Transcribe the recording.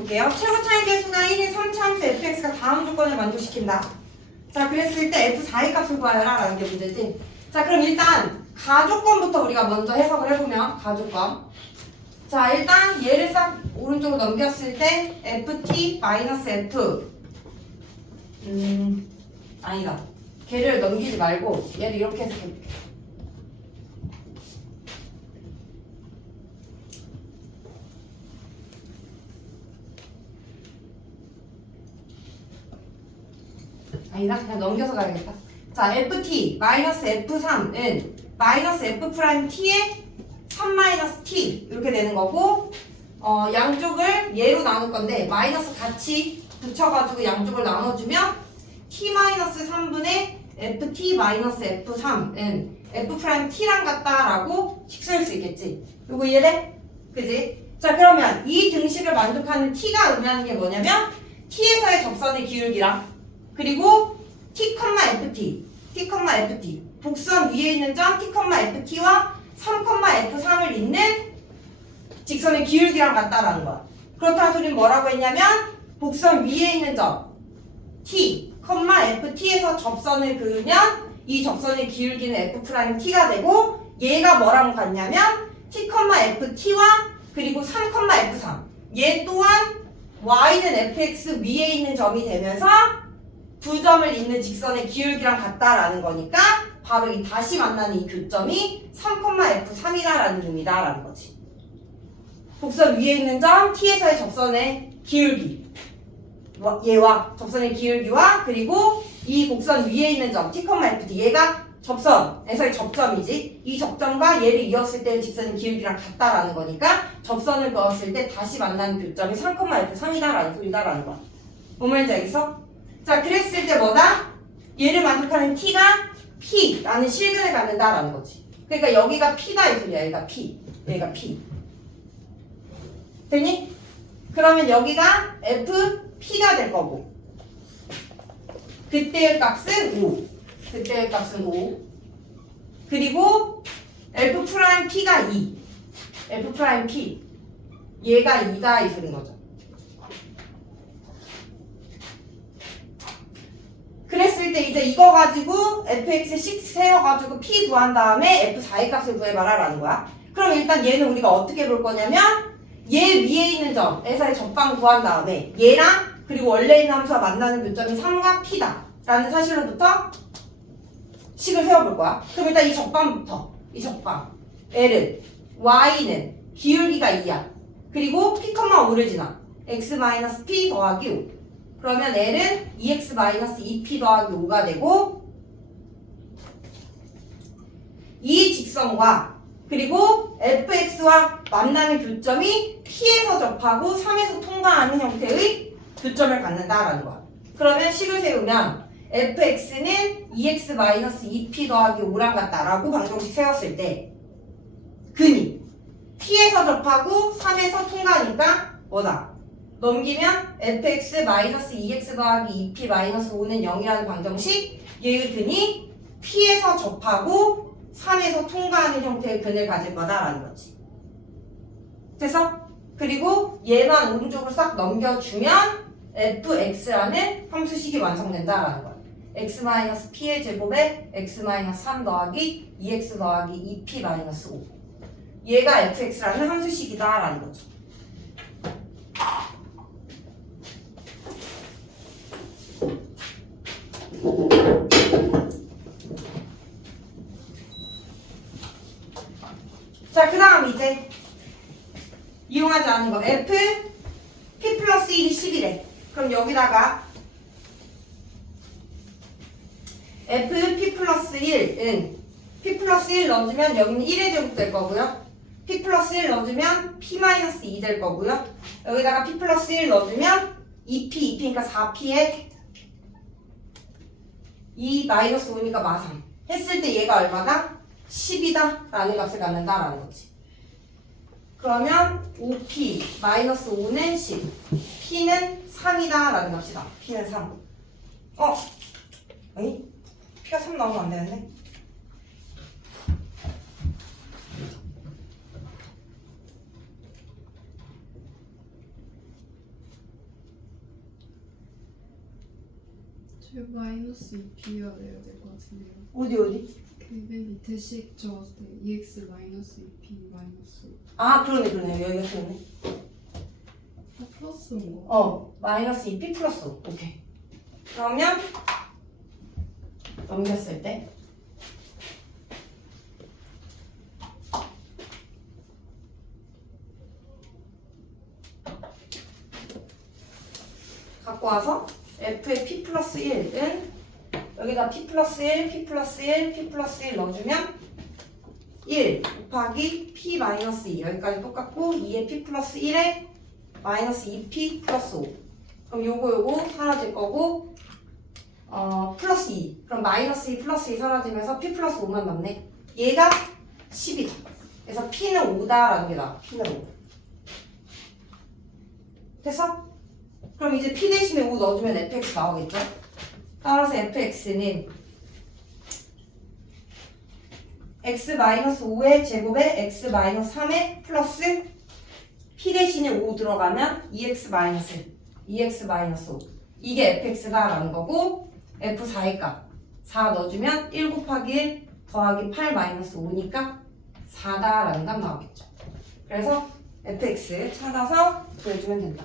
볼게요. 최고 차이 계수가 1인 3차함수 fx가 다음 조건을 만족시킨다. 자, 그랬을 때 f4의 값을 구하여라 라는 게 문제지. 자, 그럼 일단 가조건부터 우리가 먼저 해석을 해보면 가조건. 자, 일단 얘를 싹 오른쪽으로 넘겼을 때 ft 마이너스 f 음, 아니다. 걔를 넘기지 말고 얘를 이렇게 해서 아니다. 그냥 넘겨서 가야겠다. 자, ft 마이너스 f3은 마이너스 f 프라임 t의 3 마이너스 t 이렇게 되는 거고 어, 양쪽을 얘로 나눌 건데 마이너스 같이 붙여가지고 양쪽을 나눠주면 t 마이너스 3분의 ft 마이너스 f3은 f 프라임 t랑 같다라고 식수할 수 있겠지. 요거 이해돼? 그지? 자 그러면 이 등식을 만족하는 t가 의미하는 게 뭐냐면 t에서의 접선의 기울기랑 그리고 t, ft, t, ft 복선 위에 있는 점 t, ft와 3, f3을 잇는 직선의 기울기랑 같다라는 거야. 그렇다는 소리는 뭐라고 했냐면 복선 위에 있는 점 t, ft에서 접선을 그으면 이 접선의 기울기는 f t가 되고 얘가 뭐랑 같냐면 t, ft와 그리고 3, f3 얘 또한 y는 fx 위에 있는 점이 되면서 두 점을 잇는 직선의 기울기랑 같다라는 거니까 바로 이 다시 만나는 이 교점이 3,f3이다라는 의미다라는 거지. 복선 위에 있는 점 t에서의 접선의 기울기 와- 얘와 접선의 기울기와 그리고 이 곡선 위에 있는 점 t, f 얘가 접선에서의 접점이지 이 접점과 얘를 이었을 때의 직선의 기울기랑 같다라는 거니까 접선을 그었을 때 다시 만나는 교점이 3,f3이다라는 소리다라는 거야. 뭔 말인지 알겠어? 자, 그랬을 때 뭐다? 얘를 만족하는 t가 p라는 실근을 갖는다라는 거지. 그러니까 여기가 p다 이 소리야. 얘가 p. 얘가 p. 됐니? 그러면 여기가 f p가 될 거고. 그때의 값은 5. 그때의 값은 5. 그리고 f 프라임 p가 2. f 프라임 p. 얘가 2다 이 소리인 거죠. 때 이제 이거 가지고 fx6 세워가지고 p 구한 다음에 f4의 값을 구해봐라 라는 거야. 그럼 일단 얘는 우리가 어떻게 볼 거냐면 얘 위에 있는 점에서의 접방 구한 다음에 얘랑 그리고 원래 있는 함수와 만나는 교점이 3과 p다 라는 사실로부터 식을 세워볼 거야. 그럼 일단 이 적방부터 이 적방 L은 Y는 기울기가 2야. 그리고 P, 5를 지나 X-P 더하기 5 그러면 L은 2x-2p 더하기 5가 되고 이 직선과 그리고 fx와 만나는 교점이 p에서 접하고 3에서 통과하는 형태의 교점을 갖는다라는 거야. 그러면 식을 세우면 fx는 2x-2p 더하기 5랑 같다라고 방정식 세웠을 때 근이 p에서 접하고 3에서 통과하니까 뭐다? 넘기면 fx-2x 더하기 2p 5는 0이라는 방정식 얘의 근이 p에서 접하고 3에서 통과하는 형태의 근을 가질 거다라는 거지. 됐어? 그리고 얘만 오른쪽으로 싹 넘겨주면 fx라는 함수식이 완성된다라는 거야. x-p의 제곱에 x-3 더하기 2x 더하기 2p-5 얘가 fx라는 함수식이다라는 거죠. 자, 그 다음 이제 이용하지 않은 거 f p 플러스 1이 10이래. 그럼 여기다가 f p 플러스 1은 p 플러스 1 넣어주면 여기는 1의 제곱 될 거고요. p 플러스 1 넣어주면 p 마이너스 2 될 거고요. 여기다가 p 플러스 1 넣어주면 2p, 2p니까 4p에 2 마이너스 5니까 마삼. 했을 때 얘가 얼마다? 10이다 라는 값을 갖는다라는 거지. 그러면 5p 마이너스 5는 10 p는 3이다 라는 값이다 p는 3 어? 에이? p가 3 나오면 안 되는데 제 마이너스 2P가 내야 될 것 같은데요. 어디 어디? 그맨 밑에 식 적었을 때 EX 마이너스 2p 마이너스 아 그러네 그러네. 여기가 그러네. 아, 플러스 온 거. 어 마이너스 2p 플러스. 5 오케이. 그러면 넘겼을 때 갖고 와서 f의 p 플러스 1은 여기다 p 플러스 1, p 플러스 1, p 플러스 1 넣어주면 1 곱하기 p 마이너스 2 여기까지 똑같고 2의 p 플러스 1에 마이너스 2p 플러스 5 그럼 요거 요거 사라질 거고 어 플러스 2 그럼 마이너스 2 플러스 2 사라지면서 p 플러스 5만 남네. 얘가 10이다. 그래서 p는 5다라는 게 나와 p는 5 됐어? 그럼 이제 p 대신에 5 넣어주면 fx 나오겠죠? 따라서 fx는 x-5의 제곱에 x-3의 플러스 p 대신에 5 들어가면 2x 마이너스 2x 마이너스 5 이게 fx다 라는 거고 f4의 값 4 넣어주면 1 곱하기 1 더하기 8 마이너스 5니까 4다라는 값 나오겠죠. 그래서 fx 찾아서 구해주면 된다